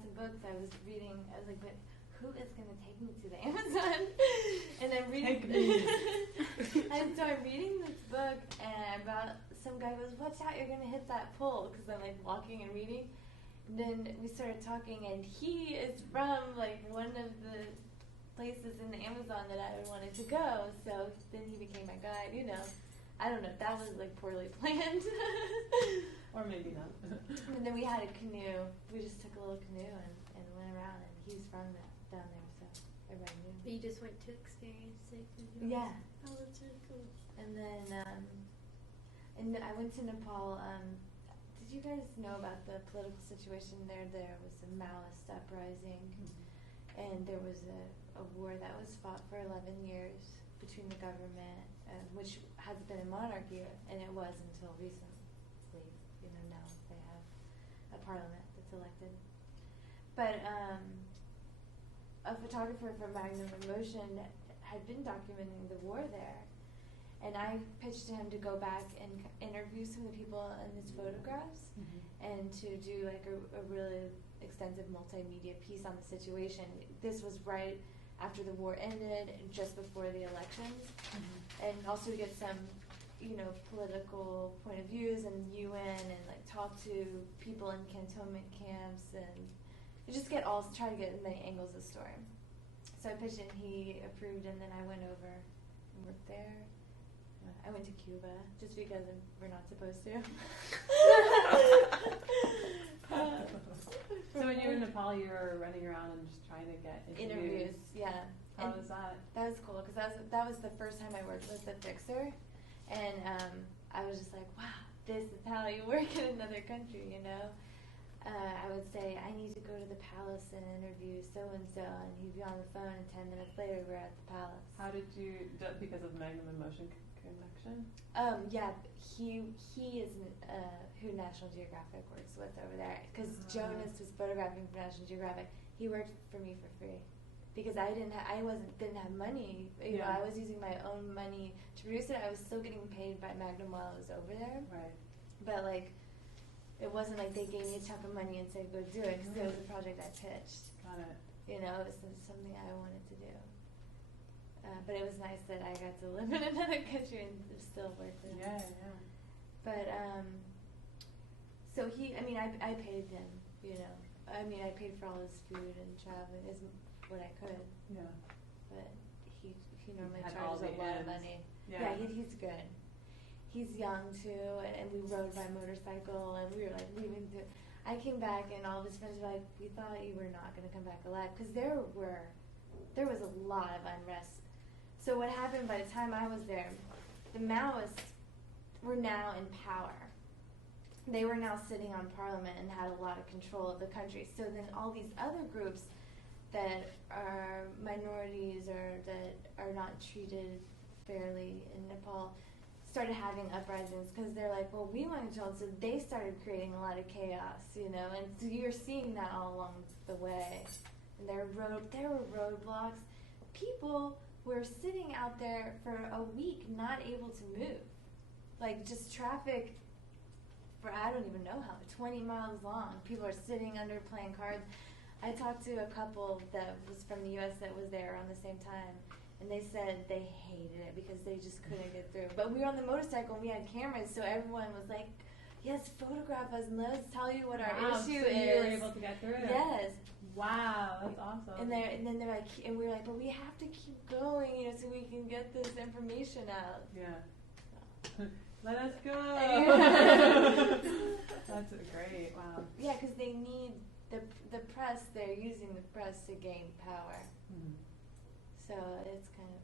some books. I was like, but who is going to take me to the Amazon? And I'm reading. And so I'm reading this book, and some guy goes, "Watch out, you're going to hit that pole," because I'm like walking and reading. And then we started talking, and he is from like one of the places in the Amazon that I wanted to go. So then he became my guide. I don't know. That was like poorly planned. Or maybe not. And then we had a canoe. We just took a little canoe and went around. And he's from down there, so everybody knew. But you just went to experience it? Yeah. Oh, that's really cool. And then and I went to Nepal. Did you guys know about the political situation there? There was a Maoist uprising, and there was a war that was fought for 11 years between the government, which has been a monarchy, and it was until recently. Now they have a parliament that's elected. But a photographer from Magnum Emotion had been documenting the war there, and I pitched to him to go back and interview some of the people in his photographs, and to do like a really extensive multimedia piece on the situation. This was right after the war ended, just before the elections, and also to get some political point of views and UN, and like talk to people in cantonment camps, and try to get as many angles of the story. So I pitched it, and he approved, and then I went over and worked there. I went to Cuba just because we're not supposed to. So when you were in Nepal, you were running around and just trying to get interviews. Yeah. How was that? That was cool, because that was the first time I worked with a fixer. And I was just like, wow, this is how you work in another country, I would say, I need to go to the palace and interview so-and-so, and he'd be on the phone, and 10 minutes later, we're at the palace. How did you, because of Magnum Emotion connection? Yeah, he is who National Geographic works with over there. Because Jonas was photographing for National Geographic. He worked for me for free. Because I didn't have money. I was using my own money to produce it. I was still getting paid by Magnum while I was over there. Right. But it wasn't like they gave me a chunk of money and said go do it, because it was a project I pitched. Got it. It was something I wanted to do. But it was nice that I got to live in another country and still work with him. Yeah. But so I paid him. I paid for all his food and traveling. What I could. Yeah. But he normally charges a lot of money. Yeah, he's good. He's young too, and we rode by motorcycle, and we were like leaving through. I came back, and all of his friends were like, "We thought you were not going to come back alive," because there was a lot of unrest. So what happened by the time I was there, the Maoists were now in power. They were now sitting on parliament and had a lot of control of the country. So then all these other groups that are minorities or that are not treated fairly in Nepal started having uprisings, because they're like, well, we want control. So they started creating a lot of chaos, and so you're seeing that all along the way. And there were roadblocks. People were sitting out there for a week not able to move. Like just traffic for I don't even know how, 20 miles long. People are sitting under playing cards. I talked to a couple that was from the U.S. that was there around the same time, and they said they hated it because they just couldn't get through. But we were on the motorcycle, and we had cameras, so everyone was like, yes, photograph us, and let us tell you what our issue is. You were able to get through it? Yes. Wow, that's awesome. And then they're like, and we were like, but we have to keep going, so we can get this information out. Yeah. Let us go. That's great. Wow. Yeah, because they need the press. They're using the press to gain power. Mm-hmm. So it's kind of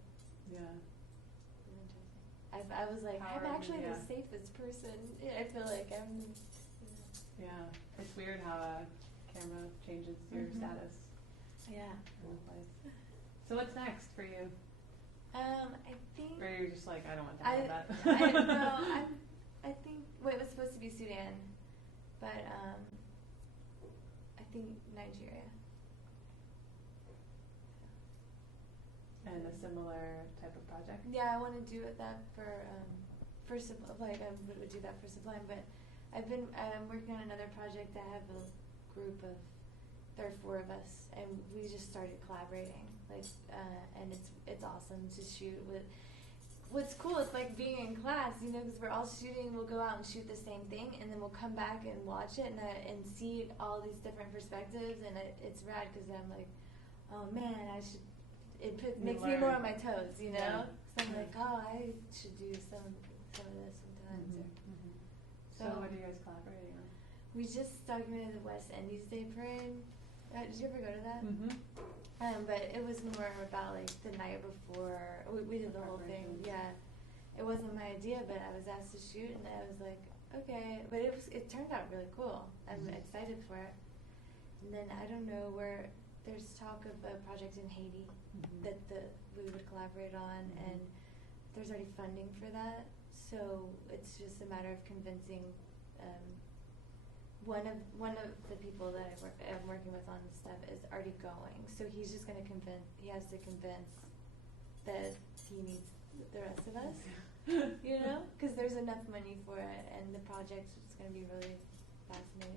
interesting. I was like, I'm actually the safest person. I feel like I'm. Yeah, it's weird how a camera changes your status. Yeah. In a place. So what's next for you? I think. Or you're just like, I don't want to talk about that. I think it was supposed to be Sudan, but I think Nigeria. And a similar type of project. Yeah, I want to do that for Sublime. I would do that for Sublime, but I'm working on another project. I have a group of there are 4 of us, and we just started collaborating. Like, and it's awesome to shoot with. What's cool is like being in class, you know, because we're all shooting. We'll go out and shoot the same thing, and then we'll come back and watch it and see all these different perspectives, and it's rad because I'm like, oh man, I should. Makes me more on my toes, you know. Yeah. So I'm like, oh, I should do some of this sometimes. So what are you guys collaborating on? We just documented the West Indies Day Parade. Did you ever go to that? But it was more about like the night before. We did the whole thing. Yeah, it wasn't my idea, but I was asked to shoot, and I was like, okay. But it turned out really cool. I'm excited for it. And then I don't know where there's talk of a project in Haiti that we would collaborate on, and there's already funding for that. So it's just a matter of convincing. One of the people that I'm working with on this stuff is already going, so he's just going to convince. He has to convince that he needs the rest of us, you know, because there's enough money for it, and the project is going to be really fascinating.